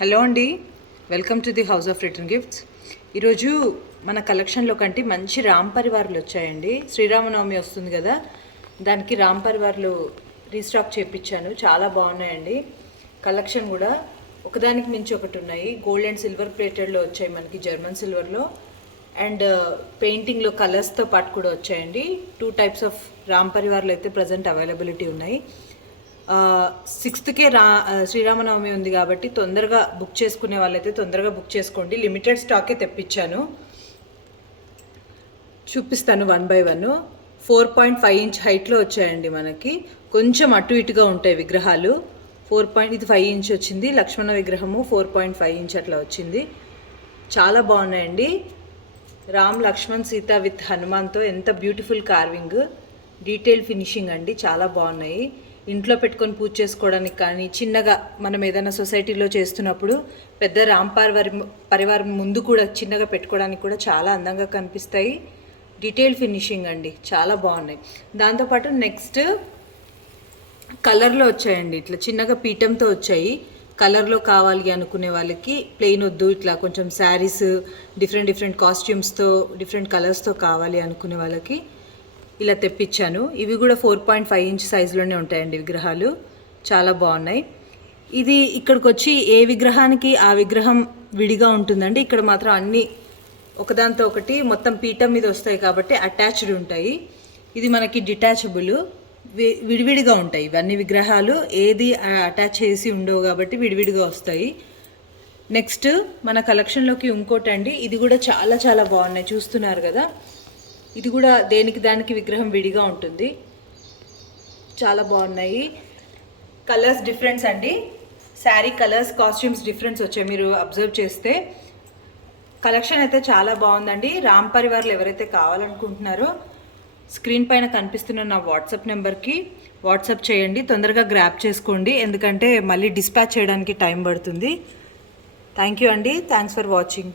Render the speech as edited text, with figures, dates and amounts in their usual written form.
Hello అండి, welcome to the house of return gifts. ఈరోజు మన కలెక్షన్లో కంటే మంచి రామ్ పరివార్లు వచ్చాయండి. శ్రీరామనవమి వస్తుంది కదా, దానికి రామ్ పరివార్లు రీస్టాక్ చేయించాను. చాలా బాగున్నాయండి. కలెక్షన్ కూడా ఒకదానికి మించి ఒకటి ఉన్నాయి. గోల్డ్ అండ్ సిల్వర్ ప్లేటెడ్లో వచ్చాయి మనకి, జర్మన్ సిల్వర్లో అండ్ పెయింటింగ్లో కలర్స్తో పాటు కూడా వచ్చాయండి. 2 టైప్స్ ఆఫ్ రామ్ పరివార్లు అయితే ప్రజెంట్ అవైలబిలిటీ ఉన్నాయి. 6కే శ్రీరామనవమి ఉంది కాబట్టి తొందరగా బుక్ చేసుకునే వాళ్ళైతే తొందరగా బుక్ చేసుకోండి. లిమిటెడ్ స్టాకే తెప్పించాను, చూపిస్తాను 1 by 1. 4.5 ఇంచ్ హైట్లో వచ్చాయండి మనకి. కొంచెం అటు ఇటుగా ఉంటాయి విగ్రహాలు. ఇది 5 ఇంచ్ వచ్చింది. లక్ష్మణ విగ్రహము 4.5 ఇంచ్ అట్లా వచ్చింది. చాలా బాగున్నాయండి. రామ్, లక్ష్మణ్, సీత విత్ హనుమాన్తో ఎంత బ్యూటిఫుల్ కార్వింగ్, డీటెయిల్ ఫినిషింగ్ అండి. చాలా బాగున్నాయి. ఇంట్లో పెట్టుకొని పూజ చేసుకోవడానికి కానీ, చిన్నగా మనం ఏదైనా సొసైటీలో చేస్తున్నప్పుడు పెద్ద రామ్ పరివారం ముందు కూడా చిన్నగా పెట్టుకోవడానికి కూడా చాలా అందంగా కనిపిస్తాయి. డీటెయిల్ ఫినిషింగ్ అండి, చాలా బాగున్నాయి. దాంతోపాటు నెక్స్ట్ కలర్లో వచ్చాయండి. ఇట్లా చిన్నగా పీఠంతో వచ్చాయి. కలర్లో కావాలి అనుకునే వాళ్ళకి, ప్లెయిన్ వద్దు, ఇట్లా కొంచెం శారీస్ డిఫరెంట్ కాస్ట్యూమ్స్తో డిఫరెంట్ కలర్స్తో కావాలి అనుకునే వాళ్ళకి ఇలా తెప్పించాను. ఇవి కూడా 4.5 ఇంచ్ సైజులోనే ఉంటాయండి విగ్రహాలు. చాలా బాగున్నాయి. ఇది ఇక్కడికి వచ్చి ఏ విగ్రహానికి ఆ విగ్రహం విడిగా ఉంటుందండి. ఇక్కడ మాత్రం అన్నీ ఒకదాంతో ఒకటి మొత్తం పీఠం మీద వస్తాయి కాబట్టి అటాచ్డ్ ఉంటాయి. ఇది మనకి డిటాచబుల్, విడివిడిగా ఉంటాయి. ఇవన్నీ విగ్రహాలు ఏది అటాచ్ చేసి ఉండవు కాబట్టి విడివిడిగా వస్తాయి. నెక్స్ట్ మన కలెక్షన్లోకి ఇంకోటి అండి, ఇది కూడా చాలా చాలా బాగున్నాయి. చూస్తున్నారు కదా, ఇది కూడా దేనికి దానికి విగ్రహం విడిగా ఉంటుంది. చాలా బాగున్నాయి. కలర్స్ డిఫరెన్స్ అండి, శారీ కలర్స్, కాస్ట్యూమ్స్ డిఫరెన్స్ వచ్చాయి. మీరు అబ్జర్వ్ చేస్తే కలెక్షన్ అయితే చాలా బాగుందండి. రామ్ పరివార్లు ఎవరైతే కావాలనుకుంటున్నారో స్క్రీన్ పైన కనిపిస్తున్న నా వాట్సాప్ నెంబర్కి వాట్సాప్ చేయండి. తొందరగా గ్రాప్ చేసుకోండి, ఎందుకంటే మళ్ళీ డిస్పాచ్ చేయడానికి టైం పడుతుంది. థ్యాంక్ యూ అండి. Thanks for watching.